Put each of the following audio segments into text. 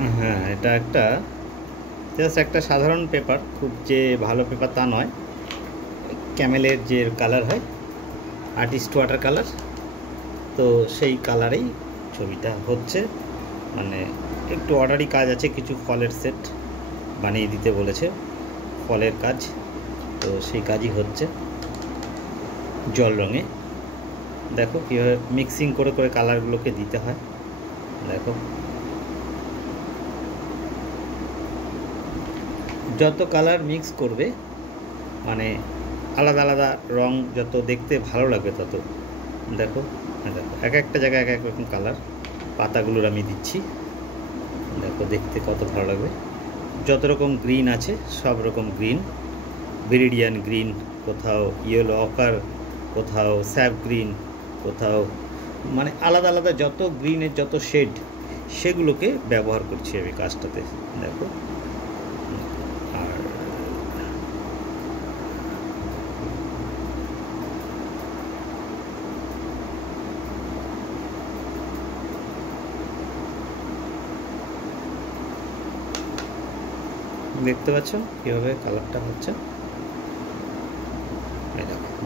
হ্যাঁ, এটা একটা জাস্ট একটা সাধারণ পেপার, খুব যে ভালো পেপার তা নয়। ক্যামেলের যে কালার হয়, আর্টিস্ট ওয়াটার কালার, তো সেই কালারেই ছবিটা হচ্ছে। মানে একটু অর্ডারি কাজ আছে, কিছু ফলের সেট বানিয়ে দিতে বলেছে, ফলের কাজ, তো সেই কাজই হচ্ছে জল রঙে। দেখো কীভাবে মিক্সিং করে করে কালারগুলোকে দিতে হয়। দেখো যত কালার মিক্স করবে, মানে আলাদা আলাদা রং যত দেখতে ভালো লাগবে তত। দেখো দেখো এক একটা জায়গায় এক এক রকম কালার, পাতাগুলোর আমি দিচ্ছি। দেখো দেখতে কত ভালো লাগবে। যত রকম গ্রিন আছে সব রকম গ্রিন, ভিরিডিয়ান গ্রিন, কোথাও ইয়েলো অকার, কোথাও স্যাপ গ্রিন, কোথাও মানে আলাদা আলাদা যত গ্রিনের যত শেড, সেগুলোকে ব্যবহার করছি আমি কাজটাতে। দেখো আর দেখতে পাচ্ছ কীভাবে কালারটা হচ্ছে।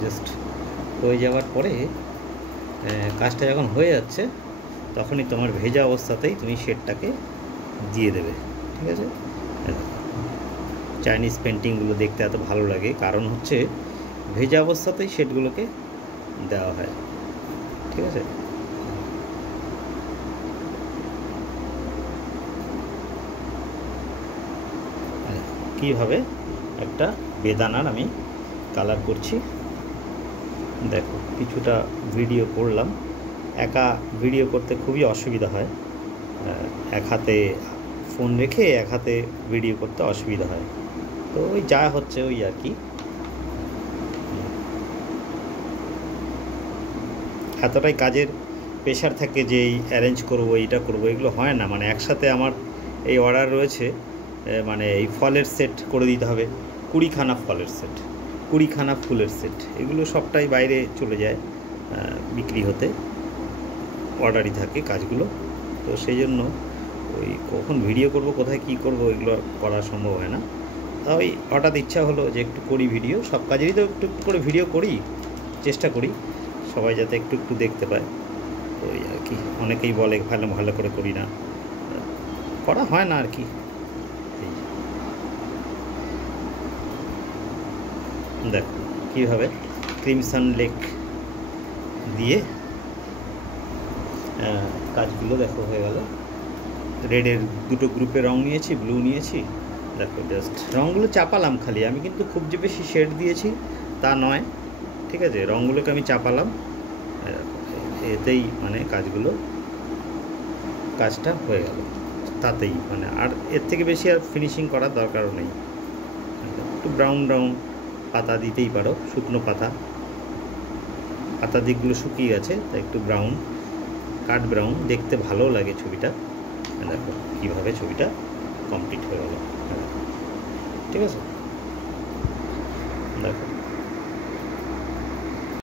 জাস্ট হয়ে যাওয়ার পরে, কাজটা যখন হয়ে যাচ্ছে তখনই তোমার ভেজা অবস্থাতেই তুমি শেডটাকে দিয়ে দেবে, ঠিক আছে। চাইনিজ পেন্টিংগুলো দেখতে এত ভালো লাগে কারণ হচ্ছে ভেজা অবস্থাতেই শেডগুলোকে দেওয়া হয়, ঠিক আছে। কীভাবে একটা বেদানার আমি কালার করছি দেখো। কিছুটা ভিডিও করলাম, একা ভিডিও করতে খুবই অসুবিধা হয়, এক হাতে ফোন রেখে এক হাতে ভিডিও করতে অসুবিধা হয়, তো ওই যা হচ্ছে ওই আর কি। এতটাই কাজের প্রেশার থাকে যে এই অ্যারেঞ্জ করবো, এইটা করবো, এগুলো হয় না। মানে একসাথে আমার এই অর্ডার রয়েছে, মানে এই ফলের সেট করে দিতে হবে 20খানা ফলের সেট, 20খানা ফুলের সেট, এগুলো সবটাই বাইরে চলে যায় বিক্রি হতে, অর্ডারই থাকে কাজগুলো। তো সেই জন্য ওই কখন ভিডিও করব, কোথায় কী করব, এগুলো করা সম্ভব হয় না। তাই হঠাৎ ইচ্ছা হলো যে একটু করি ভিডিও, সব কাজেরই তো একটু একটু করে ভিডিও করি, চেষ্টা করি সবাই যাতে একটু একটু দেখতে পায়, ওই আর কি। অনেকেই বলে ভালো ভালো করে করি না, করা হয় না আর কি। দেখো কীভাবে ক্রিমসন লেক দিয়ে কাজগুলো দেখো হয়ে গেল। রেডের দুটো গ্রুপে রং নিয়েছি, ব্লু নিয়েছি। দেখো জাস্ট রঙগুলো চাপালাম খালি, আমি কিন্তু খুব যে বেশি শেড দিয়েছি তা নয়, ঠিক আছে। রঙগুলোকে আমি চাপালাম, এতেই মানে কাজটা হয়ে গেল তাতেই। মানে আর এর থেকে বেশি আর ফিনিশিং করার দরকারও নেই। একটু ব্রাউন ব্রাউন পাতা দিতেই পারো, শুকনো পাতা, পাতা দিকগুলো শুকিয়ে গেছে তাই একটু ব্রাউন, কাঠ ব্রাউন দেখতে ভালো লাগে ছবিটা। দেখো কীভাবে ছবিটা কমপ্লিট হয়ে গেল, ঠিক আছে।